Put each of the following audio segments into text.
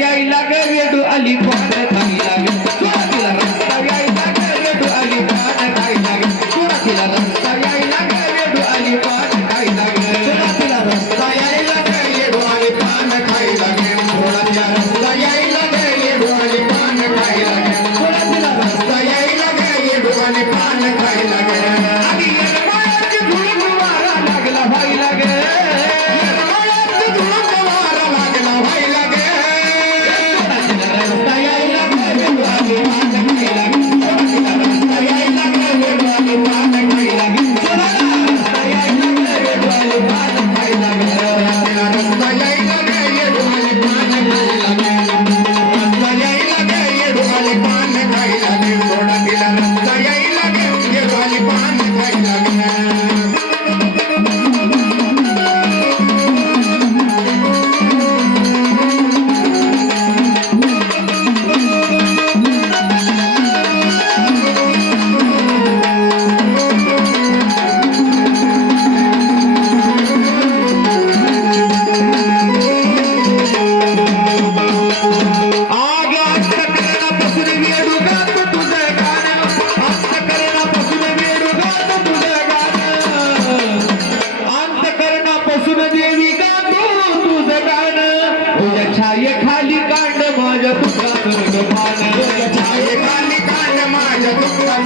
यायला ग वेडू आली? पोहर थांबली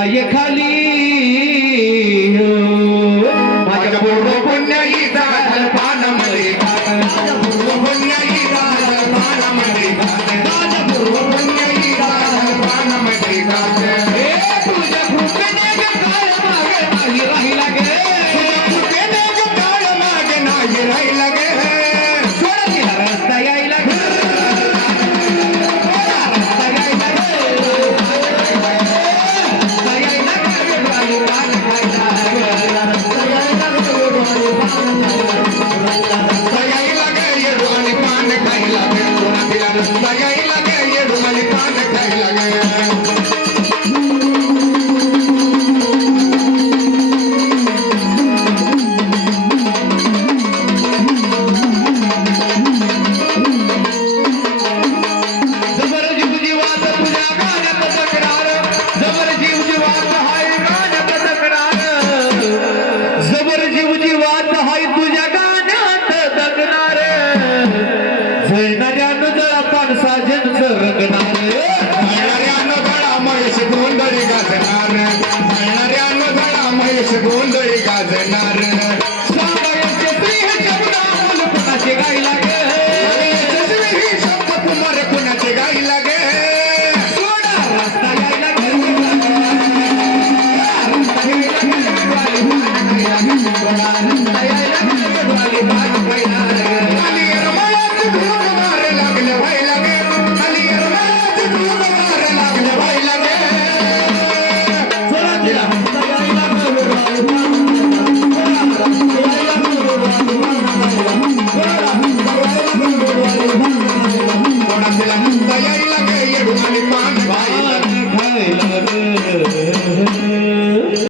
पुण्याय खाली माझ्या पूर्व पुण्याई जाणार पानामध्ये माझ्या पूर्व पुण्याई जाणार पानामध्ये माझ्या पूर्व पुण्याई जाणार पानामध्ये तुझ्या पुण्याने काळ मागे नाही राहिला गे तुझ्या पुण्याने काळ मागे नाही राहिला like ai, ai, ai.